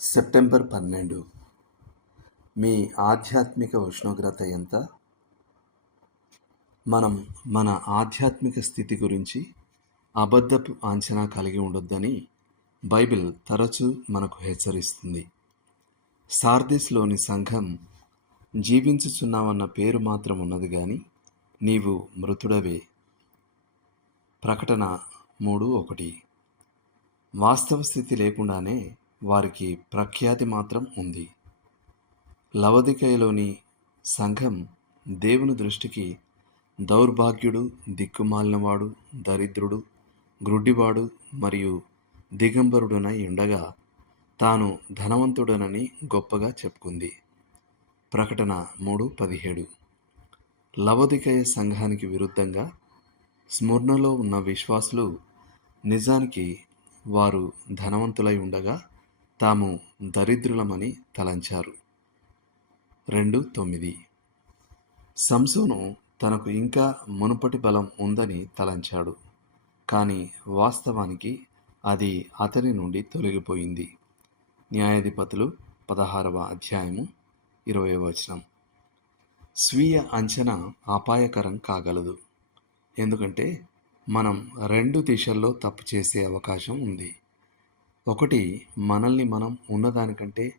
September పన్నెండు. మీ ఆధ్యాత్మిక ఉష్ణోగ్రత ఎంత? మనం మన ఆధ్యాత్మిక స్థితి గురించి అబద్ధపు అంచనా కలిగి ఉండొద్దని బైబిల్ తరచూ మనకు హెచ్చరిస్తుంది. సార్దిస్లోని సంఘం జీవించుచున్నావన్న పేరు మాత్రం ఉన్నది కానీ నీవు మృతుడవే. ప్రకటన మూడు ఒకటి. వాస్తవ స్థితి లేకుండానే వారికి ప్రఖ్యాతి మాత్రం ఉంది. లవదికయలోని సంఘం దేవుని దృష్టికి దౌర్భాగ్యుడు దిక్కుమాలినవాడు దరిద్రుడు గ్రుడ్డివాడు మరియు దిగంబరుడునై ఉండగా తాను ధనవంతుడనని గొప్పగా చెప్పుకుంది. ప్రకటన మూడు పదిహేడు. లవదికయ సంఘానికి విరుద్ధంగా స్మృణలో ఉన్న విశ్వాసులు నిజానికి వారు ధనవంతులై ఉండగా తాము దరిద్రులమని తలంచారు. రెండు తొమ్మిది. సంసోను తనకు ఇంకా మునుపటి బలం ఉందని తలంచాడు. కానీ వాస్తవానికి అది అతని నుండి తొలగిపోయింది. న్యాయాధిపతులు పదహారవ అధ్యాయము ఇరవై వచనం. స్వీయ అంచనా అపాయకరం కాగలదు. ఎందుకంటే మనం రెండు దిశల్లో తప్పు చేసే అవకాశం ఉంది. ఒకటి మనల్ని మనం ఉన్నదానికంటే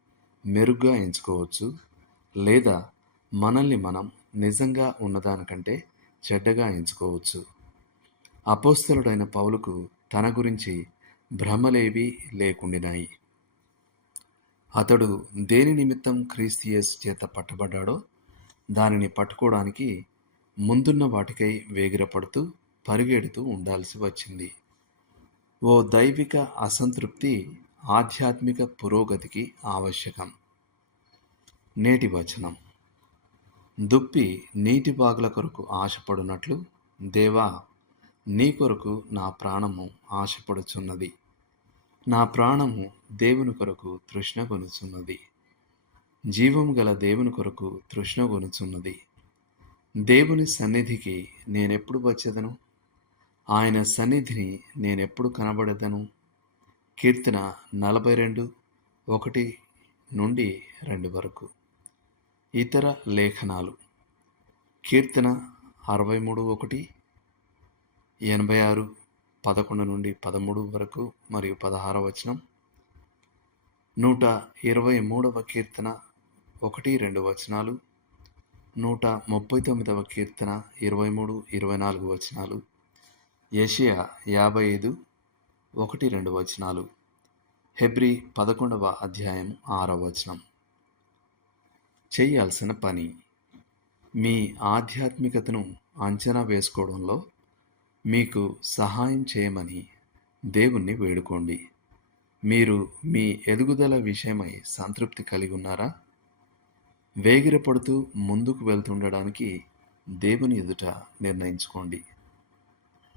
మెరుగ్గా ఎంచుకోవచ్చు లేదా మనల్ని మనం నిజంగా ఉన్నదానికంటే చెడ్డగా ఎంచుకోవచ్చు. అపోస్తలుడైన పౌలుకు తన గురించి భ్రమలేవి లేకుండినాయి. అతడు దేని నిమిత్తం క్రీస్తియస్ చేత పట్టబడ్డాడో దానిని పట్టుకోవడానికి ముందున్న వాటికై వేగిరపడుతూ పరిగెడుతూ ఉండాల్సి వచ్చింది. ఓ దైవిక అసంతృప్తి ఆధ్యాత్మిక పురోగతికి ఆవశ్యకం. నేటి వచనం. దుప్పి నీటి బాగుల కొరకు ఆశపడునట్లు దేవా నీ కొరకు నా ప్రాణము ఆశపడుచున్నది. నా ప్రాణము దేవుని కొరకు తృష్ణ కొనుచున్నది జీవం గల దేవుని కొరకు తృష్ణ కొనుచున్నది దేవుని సన్నిధికి నేనెప్పుడు వచ్చేదను? ఆయన సన్నిధిని నేను ఎప్పుడు కనబడదను? కీర్తన నలభై రెండు ఒకటి నుండి రెండు వరకు. ఇతర లేఖనాలు. కీర్తన అరవై మూడు ఒకటి ఎనభై ఆరు పదకొండు నుండి పదమూడు వరకు మరియు పదహారవ వచనం. నూట ఇరవై మూడవ కీర్తన ఒకటి రెండు వచనాలు. నూట ముప్పై తొమ్మిదవ కీర్తన ఇరవై మూడు ఇరవై నాలుగు వచనాలు. ఏషియా యాభై ఐదు ఒకటి రెండు వచనాలు. హెబ్రి పదకొండవ అధ్యాయం ఆరవ వచనం. చేయాల్సిన పని. మీ ఆధ్యాత్మికతను అంచనా వేసుకోవడంలో మీకు సహాయం చేయమని దేవుణ్ణి వేడుకోండి. మీరు మీ ఎదుగుదల విషయమై సంతృప్తి కలిగి ఉన్నారా? వేగిరపడుతూ ముందుకు వెళ్తుండడానికి దేవుని ఎదుట నిర్ణయించుకోండి.